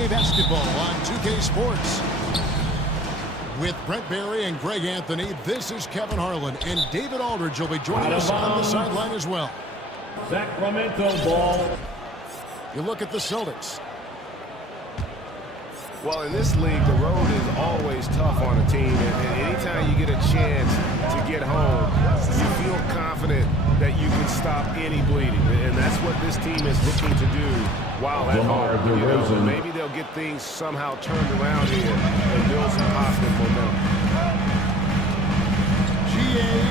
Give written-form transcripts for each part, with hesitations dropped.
NBA basketball on 2K Sports. With Brent Barry and Greg Anthony, this is Kevin Harlan, and David Aldridge will be joining us on the sideline as well. Sacramento ball. You look at the Celtics. Well, in this league, the road is always tough on a team, and anytime you get a chance to get home, you feel confident that you can stop any bleeding, and that's what this team is looking to do while at home. You know, maybe they'll get things somehow turned around here and build some positive momentum.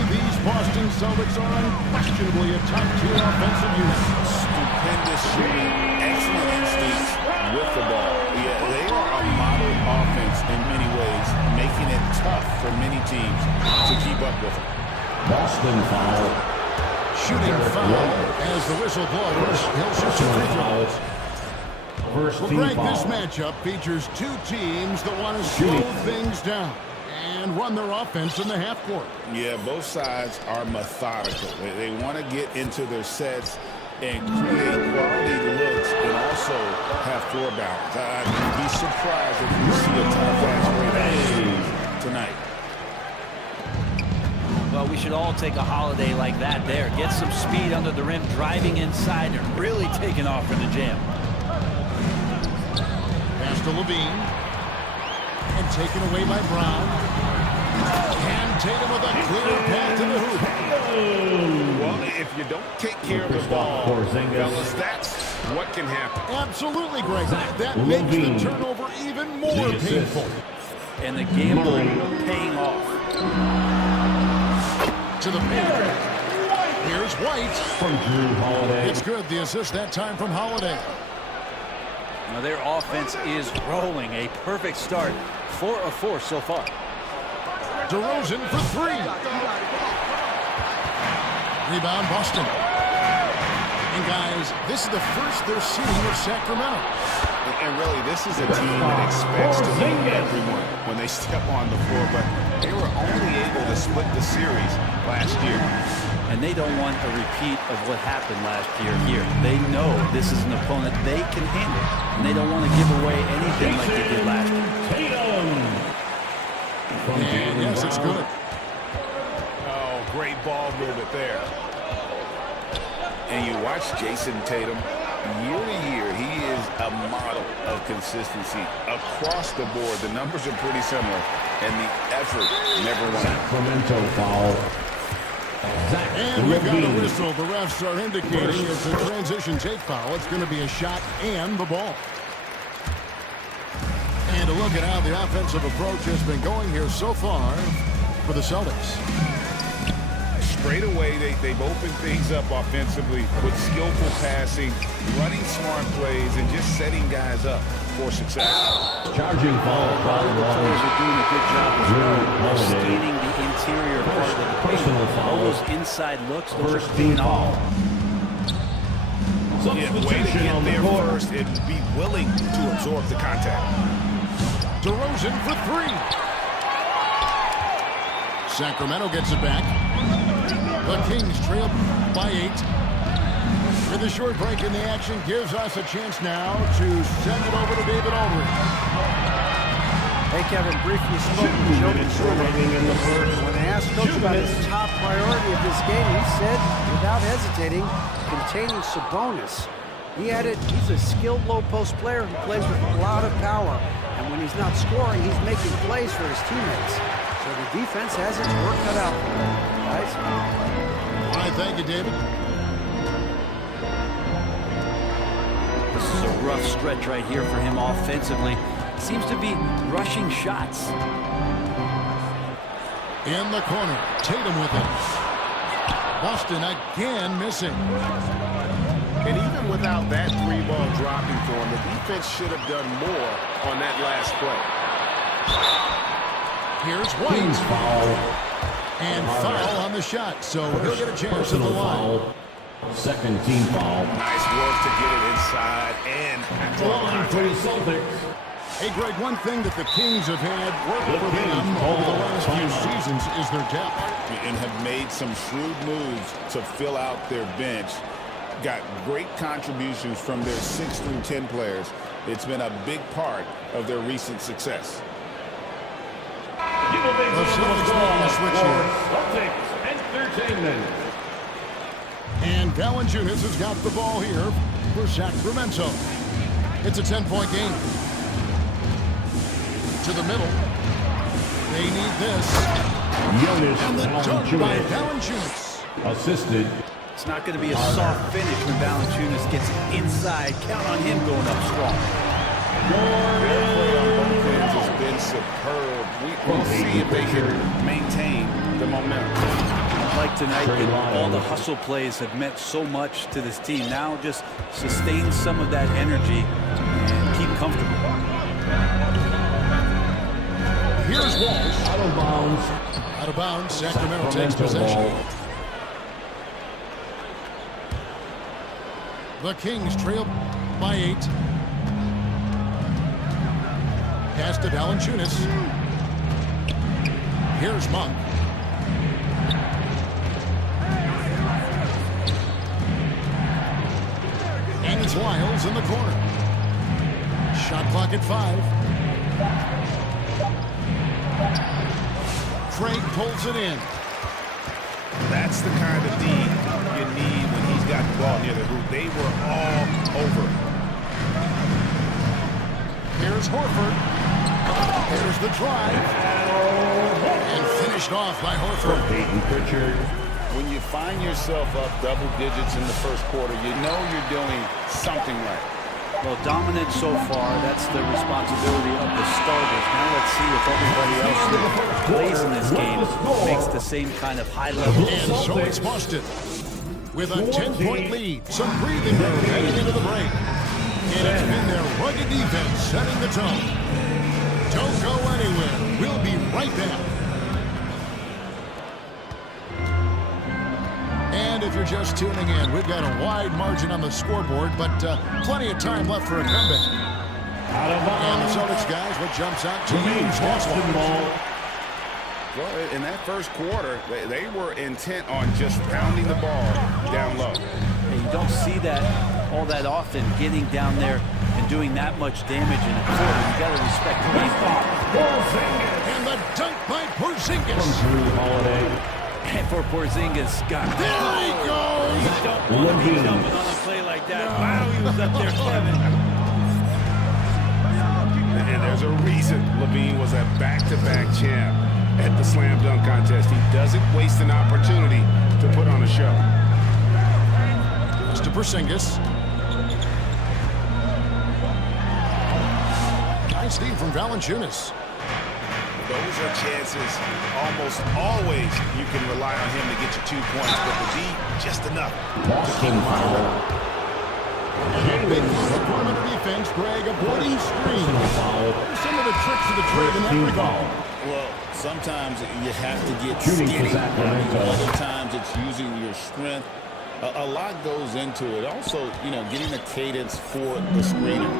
These Boston Celtics are unquestionably a top-tier offensive unit. Stupendous shooting, excellent instincts with the ball. Yeah, they are a model offense in many ways, making it tough for many teams to keep up with them. Boston foul. Shooting foul as the whistle blows. He'll shoot some free throws. First Well, team Greg, foul. this matchup features two teams that want to slow things down and run their offense in the half court. Yeah, both sides are methodical. They want to get into their sets and create quality looks and also have floor balance. I'd be surprised if you see a top fast rate tonight. Well, we should all take a holiday like that there. Get some speed under the rim, driving inside, and really taking off for the jam. Pass to Levine. And taken away by Brown. And Tatum with a clear path to the hoop. Well, if you don't take care of the ball, fellas, that's what can happen. Absolutely, Greg. That makes the turnover even more painful. And the gamble paying off. To the paint. Here's White. From Drew Holiday. It's good. The assist that time from Holiday. Now their offense is rolling. A perfect start. 4 of 4 so far. DeRozan for three. Rebound, Boston. And guys, this is the first they're seeing of Sacramento. And really, this is a team that expects to beat everyone when they step on the floor, but they were only able to split the series last year. And they don't want a repeat of what happened last year here. They know this is an opponent they can handle, and they don't want to give away anything like they did last year. And yes, it's good. Oh, great ball movement there. And you watch Jason Tatum, year to year, he is a model of consistency. Across the board, the numbers are pretty similar, and the effort never went out. Sacramento foul. And we've got a whistle. The refs are indicating it's a transition take foul. It's going to be a shot and the ball. And to look at how the offensive approach has been going here so far for the Celtics. Straight away, they've opened things up offensively with skillful passing, running smart plays, and just setting guys up for success. Charging foul. Players are doing a good job as well. Scanning the interior part of the Personal paint. foul. All those inside looks, those First are team being all. Yeah, way to Substitution get on the there court. first and be willing to absorb the contact. DeRozan for three. Sacramento gets it back. The Kings trail by 8. With a short break in the action gives us a chance now to send it over to David Aldridge. Hey, Kevin, briefly spoke to Joe Remaining in the first. When they asked Coach about his top priority of this game, he said, without hesitating, containing Sabonis. He added, he's a skilled low-post player who plays with a lot of power. And when he's not scoring, he's making plays for his teammates. So the defense has its work cut out for them, guys. All right, thank you, David. This is a rough stretch right here for him offensively. Seems to be rushing shots. In the corner, Tatum with it. Boston again missing. And even without that three-ball dropping for him, the defense should have done more on that last play. Here's White. And foul on the shot, so he'll get a chance at the line. Second team foul. Nice work to get it inside and draw For the contact. Celtics. Hey, Greg, one thing that the Kings have had work for them over the last few seasons is their depth. And have made some shrewd moves to fill out their bench. got great contributions from their 6 through 10 players. It's been a big part of their recent success. The Celtics making a switch here. Entertainment. And Valanciunas has got the ball here for Sacramento. It's a 10-point game. To the middle. They need this. And the dunk by Valanciunas. Assisted. It's not going to be a soft finish when Valanciunas gets inside. Count on him going up strong. Their play on both ends has been superb. We'll see if they can maintain the momentum. Like tonight, all the hustle plays have meant so much to this team. Now just sustain some of that energy and keep comfortable. Here's Walsh. Out of bounds. Out of bounds. Sacramento takes possession. Ball. The Kings trail by 8. Pass to Valanciunas. Here's Monk. And it's Lyles in the corner. Shot clock at 5. Craig pulls it in. That's the kind of D you need when he's got the ball near the hoop. They were all over. Here's Horford. Here's the drive. And finished off by Horford. Peyton Pritchard. When you find yourself up double digits in the first quarter, you know you're doing something right. Well, dominant so far. That's the responsibility of the starters. Now let's see if everybody else who plays in this game makes the same kind of high level. And so it's Boston with a 10-point lead. Some breathing room heading into the break. And it's been their rugged defense setting the tone. Don't go anywhere. We'll be right back. And if you're just tuning in, we've got a wide margin on the scoreboard, but plenty of time left for a comeback. Out of And the bounds. Celtics guys, what jumps out to you? Boston ball. Well, in that first quarter, they were intent on just pounding the ball down low. And you don't see that all that often, getting down there and doing that much damage in a quarter. You got to respect the game plan. And the dunk by Porzingis. Drew Holiday. And for Porzingis, Scott. There he goes. You don't want to be jumping on a play like that. Wow, he was up there, Kevin. And there's a reason Levine was a back-to-back champ at the slam dunk contest. He doesn't waste an opportunity to put on a show. It's to Porzingis. Nice steal from Valanciunas. Those are chances almost always you can rely on him to get you 2 points, but the D, just enough to keep him fired up. Big perimeter defense, Greg, avoiding screen. Some of the tricks of the trade in that regard. Well, sometimes you have to get Shooting for skinny. Sacramento. Other times it's using your strength. A lot goes into it. Also, you know, getting the cadence for the screener.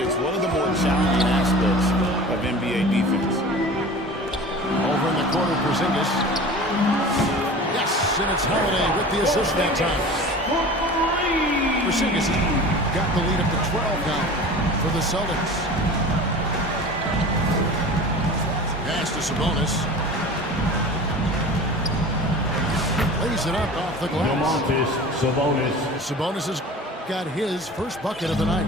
It's one of the more challenging aspects of NBA defense. Over in the corner, Porzingis. Yes, and it's Holiday with the assist that time. Porzingis has got the lead up to 12 now for the Celtics. Pass to Sabonis. Lays it up off the glass. Domantas Sabonis. Sabonis has got his first bucket of the night.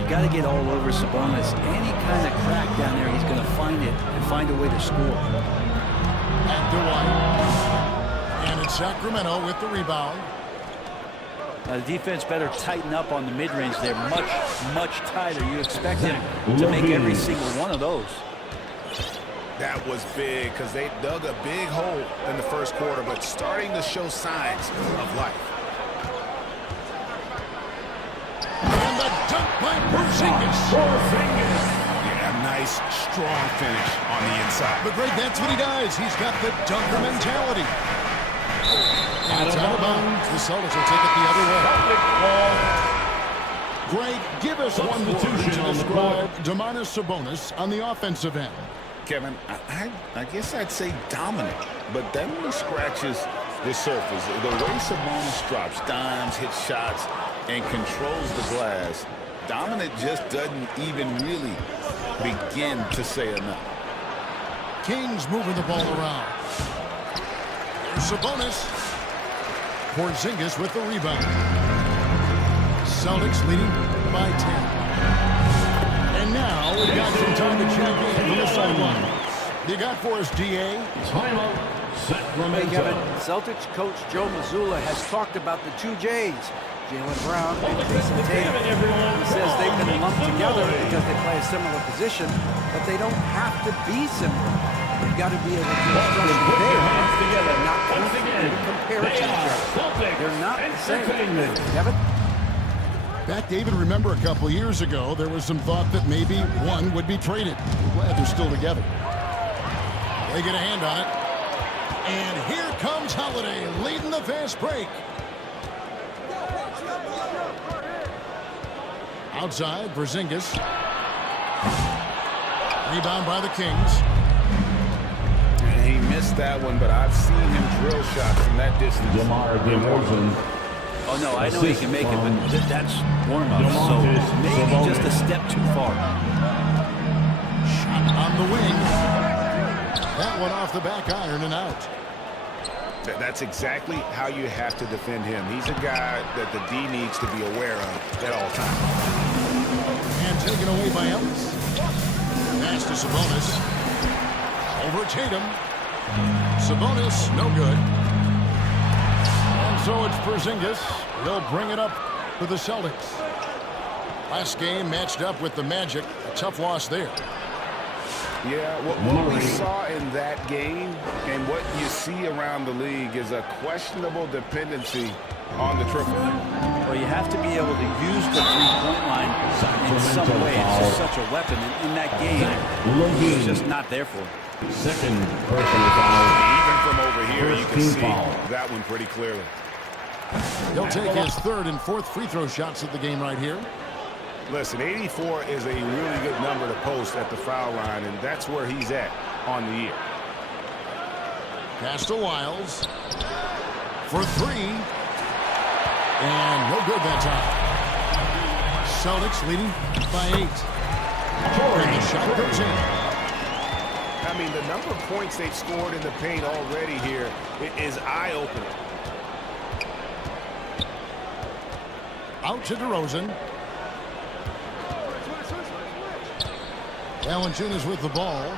You got to get all over Sabonis. Any kind of crack down there, he's going to find it and find a way to score. Back to White. And it's Sacramento with the rebound. The defense better tighten up on the mid-range. They're much, much tighter. You expect him to make every single one of those. That was big because they dug a big hole in the first quarter, but starting to show signs of life. And the dunk by Porzingis. Yeah, a nice, strong finish on the inside. But Greg, that's what he does. He's got the dunker mentality. And it's out of bounds. The Celtics will take it the other way. Greg, give us one word to describe Domantas Sabonis on the offensive end. Kevin, I guess I'd say dominant, but that only scratches this surface. The way Sabonis drops dimes, hits shots, and controls the glass, dominant just doesn't even really begin to say enough. Kings moving the ball around. There's Sabonis. Porzingis with the rebound. Celtics leading by 10. And now we got some time to check in from the sideline. You got for us, DA? Timeout. Hey, Sacramento. Kevin, Celtics coach Joe Mazzulla has talked about the two J's, Jaylen Brown and Jason Tatum. He says they've been lumped together because they play a similar position, but they don't have to be similar. They've got to be able to construct who they are and not compare to each other. They're not the same. Kevin? Back, David, remember a couple years ago, there was some thought that maybe one would be traded. Glad they're still together. They get a hand on it. And here comes Holiday leading the fast break. Outside, Porzingis. Rebound by the Kings. He missed that one, but I've seen him drill shots from that distance. DeMar DeRozan. Oh, no, I know he can make it, but that's warm-up, so maybe just a step too far. Shot on the wing. That one off the back iron and out. That's exactly how you have to defend him. He's a guy that the D needs to be aware of at all times. And taken away by Ellis. Pass to Sabonis. Over Tatum. Sabonis, no good. And so it's Porzingis. He'll bring it up for the Celtics. Last game matched up with the Magic. A tough loss there. Yeah, what we saw in that game and what you see around the league is a questionable dependency on the triple. Well, you have to be able to use the three-point line in some way. It's just such a weapon. And in that game, it's just not there for him. Second personal foul. Even from over here, you can Team see foul. that one pretty clearly. He'll take his third and fourth free throw shots of the game right here. Listen, 84 is a really good number to post at the foul line, and that's where he's at on the year. Pass to Wiles. For three. And no good that time. Celtics leading by 8. And the shot goes in. I mean, the number of points they've scored in the paint already here is eye-opening. Out to DeRozan. Valanciunas with the ball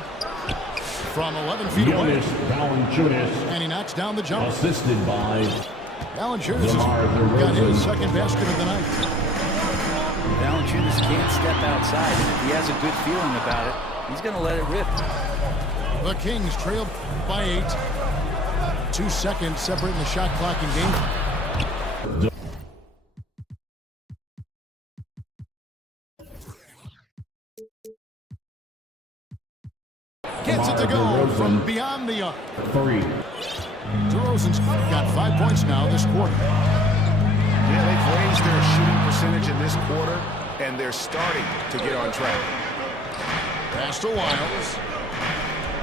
from 11 feet away. Valanciunas. And he knocks down the jump. Assisted by Valanciunas has got his second basket of the night. Valanciunas can't step outside, and if he has a good feeling about it, he's going to let it rip. The Kings trail by 8. 2 seconds separating the shot clock and game. Gets it to go from beyond the arc. 3. DeRozan's got 5 points now this quarter. Yeah, they've raised their shooting percentage in this quarter, and they're starting to get on track. Pass to Wiles.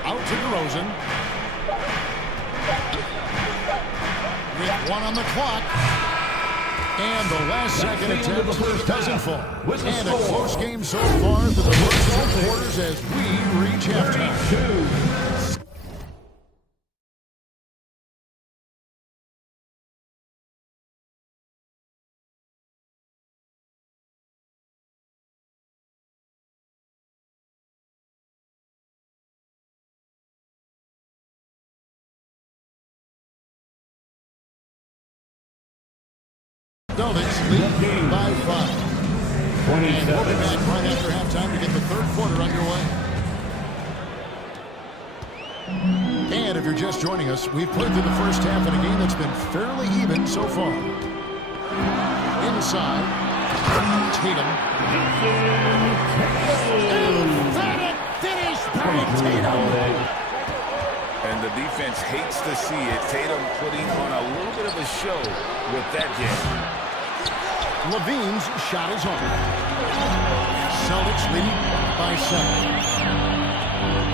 Out to DeRozan. With 1 on the clock. And the last second attempt doesn't fall. And a close game so far through the first 2 quarters as we reach halftime. Celtics lead by 5. And we'll be back right after halftime to get the third quarter underway. And if you're just joining us, we've played through the first half in a game that's been fairly even so far. Inside, Tatum. Emphatic finish by Tatum. And the defense hates to see it. Tatum putting on a little bit of a show with that game. Levine's shot is on. Celtics leading by 7.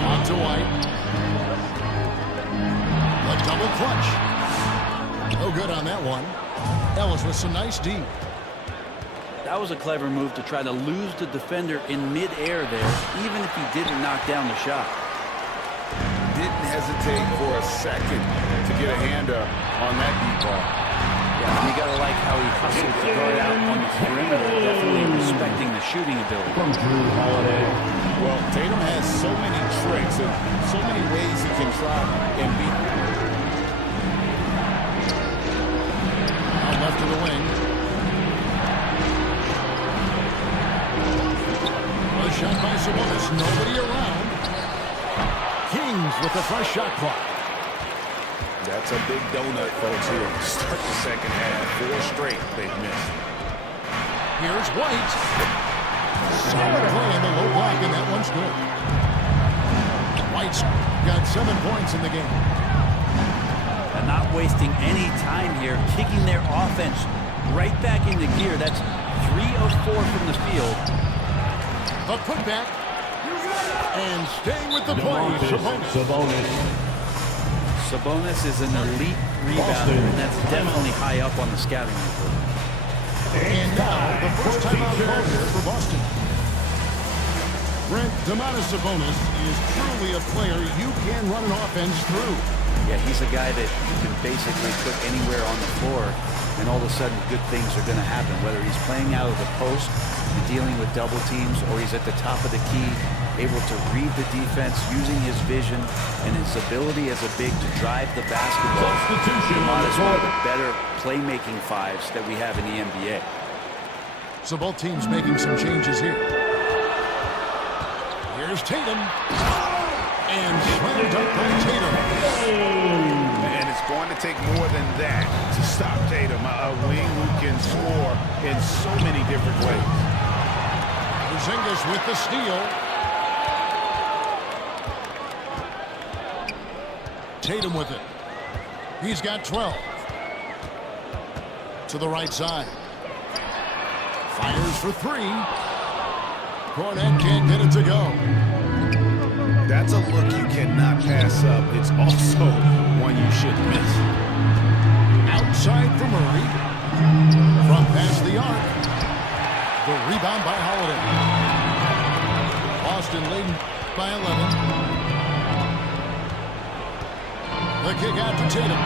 On to White. The double clutch. No good on that one. Ellis with some nice D. That was a clever move to try to lose the defender in midair there, even if he didn't knock down the shot. Didn't hesitate for a second to get a hand up on that deep ball. Yeah, you got to like how he hustled to guard out on the perimeter, definitely respecting the shooting ability. From Drew Holiday. Well, Tatum has so many tricks and so many ways he can try and beat. Now left to the wing. A shot by Sabonis. Nobody around. Kings with the fresh shot clock. That's a big donut, folks, here. Start the second half. 4 straight they've missed. Here's White. Solid play in the low block, and that one's good. White's got 7 points in the game. And not wasting any time here, kicking their offense right back into gear. That's 3 of 4 from the field. A putback. And staying with the play, Sabonis. Sabonis is an elite rebounder, and that's definitely high up on the scouting report. And now, the first time out call here for Boston. Brent, Domantas Sabonis is truly a player you can run an offense through. Yeah, he's a guy that you can basically put anywhere on the floor, and all of a sudden good things are going to happen, whether he's playing out of the post, dealing with double teams, or he's at the top of the key, able to read the defense, using his vision and his ability as a big to drive the basketball. Domantas is one of the better playmaking fives that we have in the NBA. So both teams making some changes here. Here's Tatum. And slam dunk by Tatum. And it's going to take more than that to stop Tatum. A wing who can score in so many different ways. Porzingis with the steal. Tatum with it. He's got 12. To the right side. Fires for 3. Cornet can't get it to go. That's a look you cannot pass up. It's also one you shouldn't miss. Outside for Murray. From past the arc. The rebound by Holiday. Boston leading by 11. The kick out to Tatum.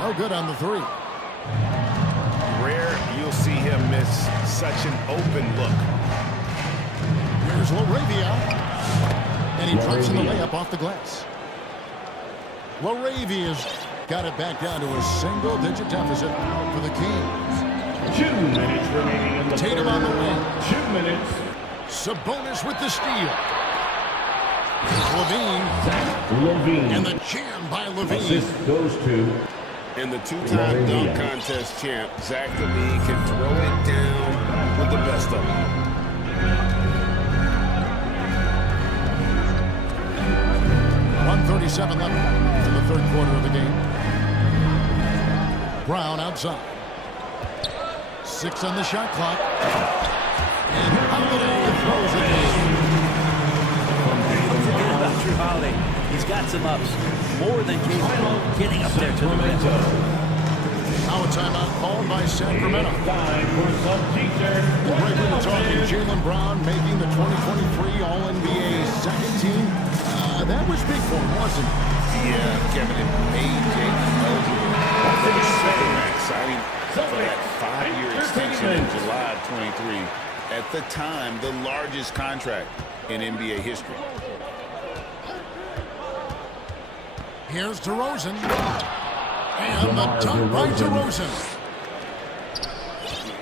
No good on the 3. Rare you'll see him miss such an open look. Here's Laravia. And he drops in the layup off the glass. Laravia's got it back down to a single-digit deficit for the Kings. 2 minutes remaining in the Tatum third. on the wing. 2 minutes. Sabonis with the steal. Here's Levine. Levine. And the jam by Levine. Assist goes to And the two-time dunk contest champ, Zach Levine, can throw it down with the best of them. .137 left in the third quarter of the game. Brown outside. 6 on the shot clock. And Holiday throws it in. Don't forget about Drew Holiday. He's got some ups. More than capable of getting up there to the rim. Now a timeout called by Sacramento. time for some teachers. Right, we were talking Jaylen Brown making the 2023 All-NBA second team. That was big for him, wasn't it? Yeah, Kevin, it made Jaylen eligible for the Supermax signing for that 5-year extension in July 23. At the time, the largest contract in NBA history. Here's DeRozan. And the dunk by DeRozan.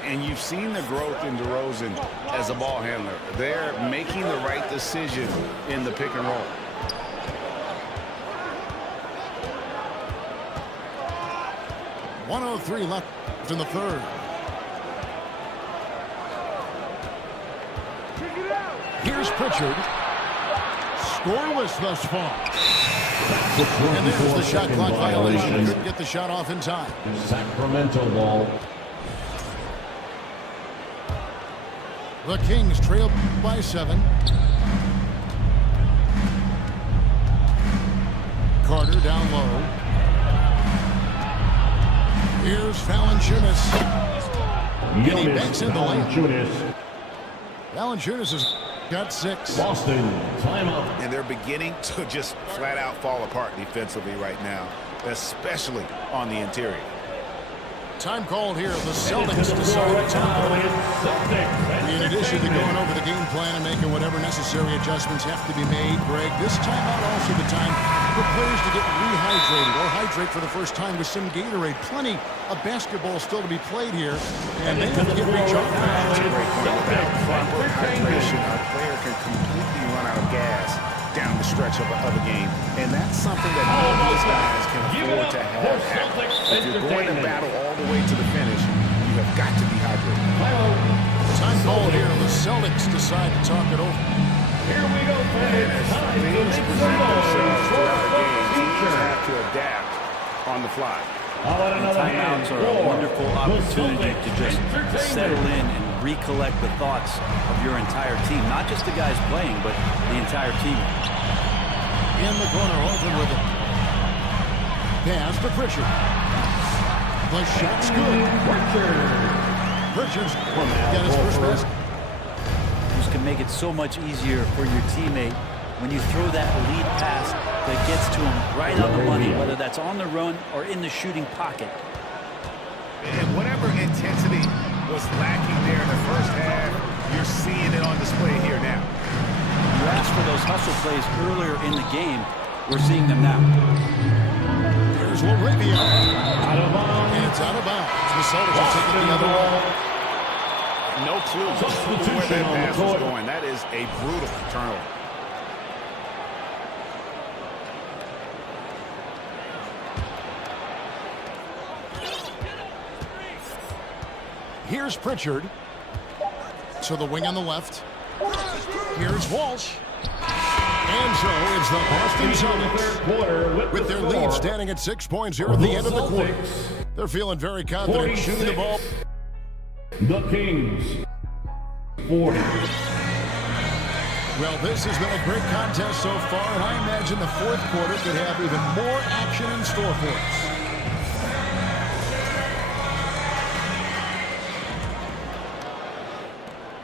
And you've seen the growth in DeRozan as a ball handler. They're making the right decision in the pick and roll. .103 left in the third. Here's Pritchard. Scoreless thus far. And there's the shot clock violation. Couldn't get the shot off in time. Sacramento ball. The Kings trail by 7. Carter down low. Here's Valanciunas. And he banks in the lane. Valanciunas. Valanciunas has got 6. Boston, timeout. And they're beginning to just flat out fall apart defensively right now, especially on the interior. Time called here. The Celtics decide to top it up. In addition to going over the game plan and making whatever necessary adjustments have to be made, Greg, this timeout also the time for players to get rehydrated or hydrate for the first time with some Gatorade. Plenty of basketball still to be played here, and they have to get recharged. That's a great point. Without proper hydration, a player can completely run out of gas down the stretch of a game. And that's something that none of these guys can afford to have happen. If you're going to battle all the way to the finish, you have got to be hydrated. Time called here. The Celtics decide to talk it over. Here we go, And as things present themselves throughout the game, teams have to adapt on the fly. How about another hand? Timeouts are a wonderful opportunity to just settle in and recollect the thoughts of your entire team. Not just the guys playing, but the entire team. In the corner, open with it. Pass to Pritchard. The shot's good. Pritchard's got his first basket. Just can make it so much easier for your teammate when you throw that lead pass that gets to him right on the money, whether that's on the run or in the shooting pocket. And whatever intensity was lacking there in the first half, you're seeing it on display here now. You asked for those hustle plays earlier in the game. We're seeing them now. Here's Laravia. Out of bounds. And it's out of bounds. The Celtics will take it the other way. No clue where that pass was going. That is a brutal turnover. Here's Pritchard. To the wing on the left. Here's Walsh. And so it's the Boston Celtics with their lead standing at 6 points here at the end of the quarter. They're feeling very confident shooting the ball. The Kings, 40. Well, this has been a great contest so far, and I imagine the fourth quarter could have even more action in store for us.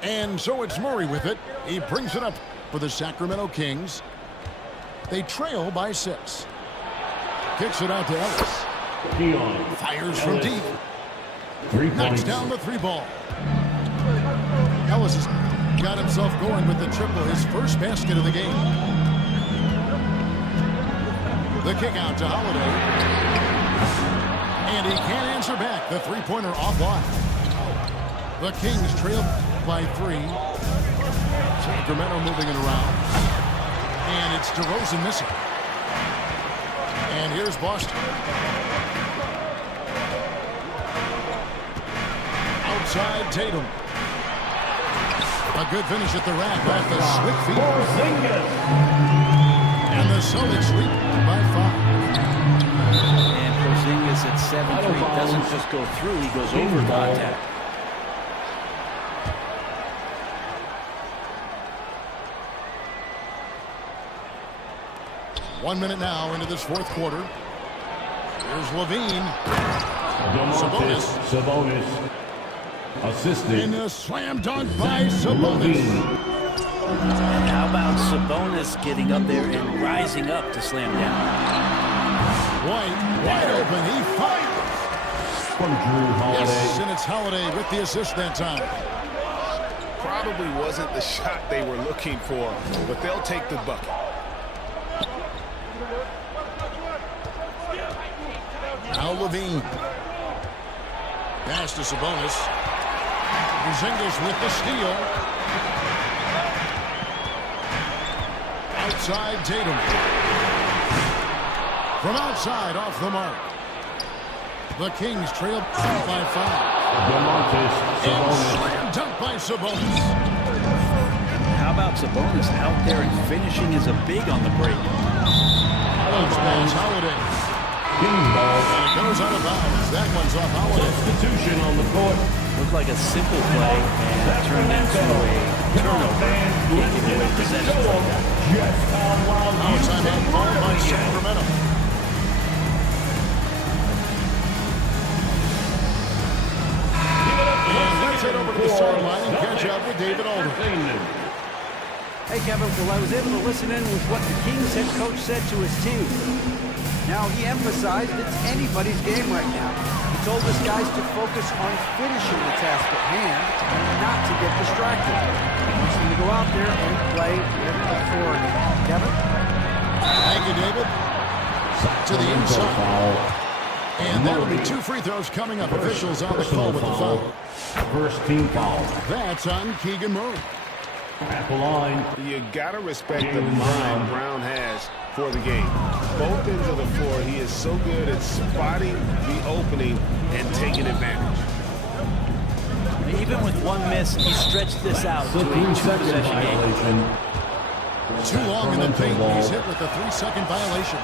And so it's Murray with it. He brings it up for the Sacramento Kings. They trail by 6. Kicks it out to Ellis. Keon. Fires from deep. 3 Knocks points. down the 3 ball. Ellis has got himself going with the triple, his first basket of the game. The kick out to Holiday. And he can't answer back. The three-pointer offline. The Kings trail by 3. Sacramento moving it around. And it's DeRozan missing. And here's Boston. Outside Tatum. A good finish at the rack off the slick feet. And the Celtics lead by 5. And Porzingis at 7-3 doesn't just go through, he goes over contact. One minute now into this fourth quarter. Here's Levine. Sabonis. Assisted. In a slam dunk by Sabonis. And how about Sabonis getting up there and rising up to slam down? White, wide open, he fires. From Drew Holiday. Yes, and it's Holiday with the assist that time. Probably wasn't the shot they were looking for, but they'll take the bucket. Now Levine. Pass to Sabonis. Porzingis with the steal. Outside Tatum. From outside off the mark. The Kings trail by 5. DeMontis Sabonis. Slam dunk by Sabonis. How about Sabonis out there and finishing as a big on the break? Bounce pass Holiday. Kings ball. And it goes out of bounds. That one's off Holiday. Substitution on the court. Looked like a simple play and turned into a turnover. Can't give away possessions like that. Now it's time out called by Sacramento. Let's head over to the sideline and catch up with David Aldridge. Hey, Kevin. Well, I was able to listen in with what the Kings head coach said to his team. Now, he emphasized it's anybody's game right now. He told his guys to focus on finishing the task at hand and not to get distracted. He wants them to go out there and play with authority. Kevin? Thank you, David. To the inside. And there will be 2 free throws coming up. Officials on the call with the foul. First team foul. That's on Keegan Murray. At the line. You got to respect the mind Brown has for the game. Both ends of the floor, he is so good at spotting the opening and taking advantage. Even with one miss, he stretched this out to a 2-possession game. Too long in the paint. He's hit with a 3-second violation.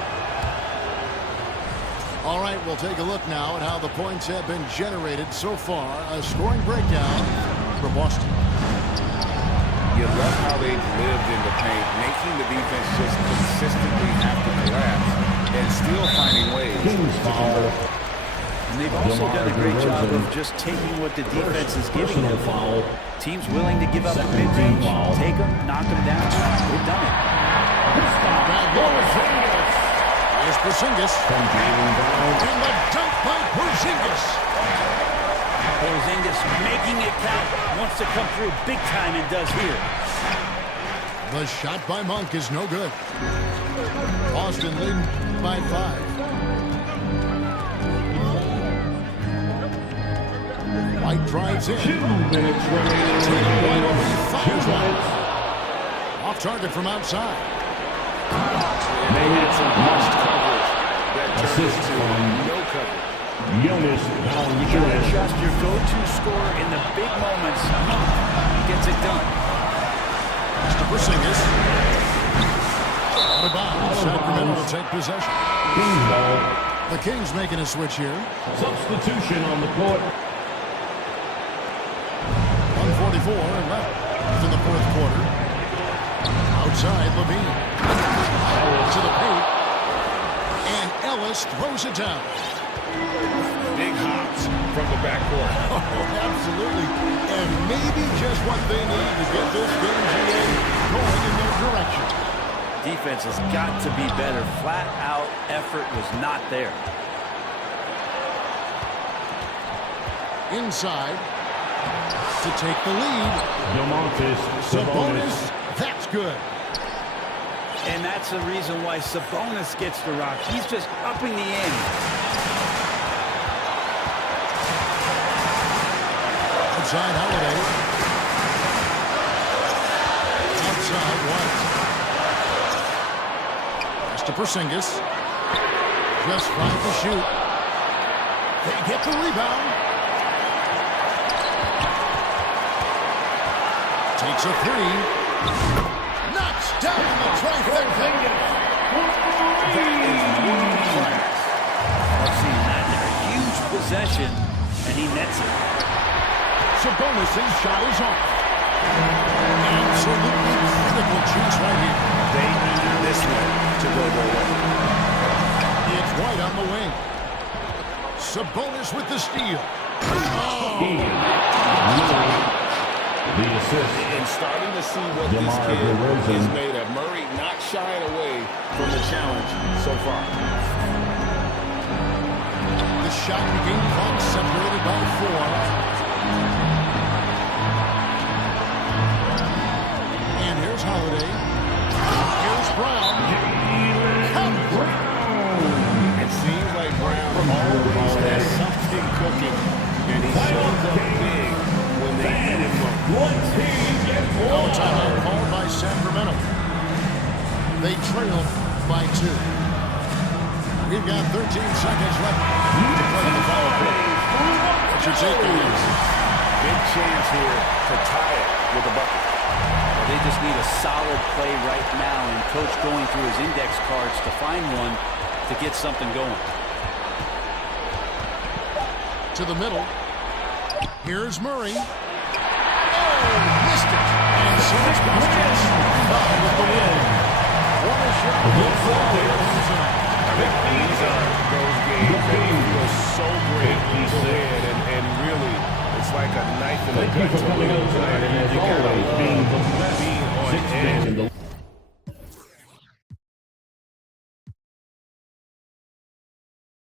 All right, we'll take a look now at how the points have been generated so far. A scoring breakdown for Boston. You love how they've lived in the paint, making the defense just consistently have to collapse and still finding ways to convert. And they've also done a great job of just taking what the defense is giving them. Teams willing to give up a mid-range, take them, knock them down. They've done it. Here's Porzingis. And the dunk by Porzingis. Porzingis making it count. Wants to come through big time and does here. The shot by Monk is no good. Boston leading by 5. White drives in. 2 minutes remaining. Tatum wide open. He fires one. Off target from outside. They had some botched coverage that turned Assist into from no coverage. Jonas You gotta trust your go-to scorer in the big moments. He gets it done. Mr. Porzingis. Out of bounds. Sacramento will take possession. Kings ball. The Kings making a switch here. Substitution on the court. 1:44 left in the 4th quarter. Outside, Levine. To the paint. And Ellis throws it down. Big hops from the backcourt. Oh, absolutely. And maybe just what they need to get this game going in their direction. Defense has got to be better. Flat out effort was not there. Inside to take the lead. Domantas Sabonis. That's good. And that's the reason why Sabonis gets the rock. He's just upping the ante. Outside Holiday. Outside White. Pass to Porzingis. Just trying to shoot. They get the rebound. Takes a 3. Knocks down the trifecta. I've seen that there. Huge possession, and he nets it. Sabonis' shot is off. Absolutely critical chance right here. They need this one to go their way. It's White on the wing. Sabonis with the steal. Oh. The assist. And starting to see what this DeMar kid DeRozan. is made of. Murray not shying away from the challenge so far. The shot and game clock separated by 4. And here's Holiday. Here's Brown. It seems like Brown always has something cooking, and he shows up big when they need him most. No timeout called by Sacramento. They trail by 2. We've got 13 seconds left to play in the final quarter. What's your take on this? Big chance here to tie it with a bucket. Well, they just need a solid play right now, and Coach going through his index cards to find one to get something going. To the middle. Here's Murray. Missed it. And so it's Boston with the win. What a shot. These are those games that feel so great to win, and really, it's like a knife in in the gut to lose.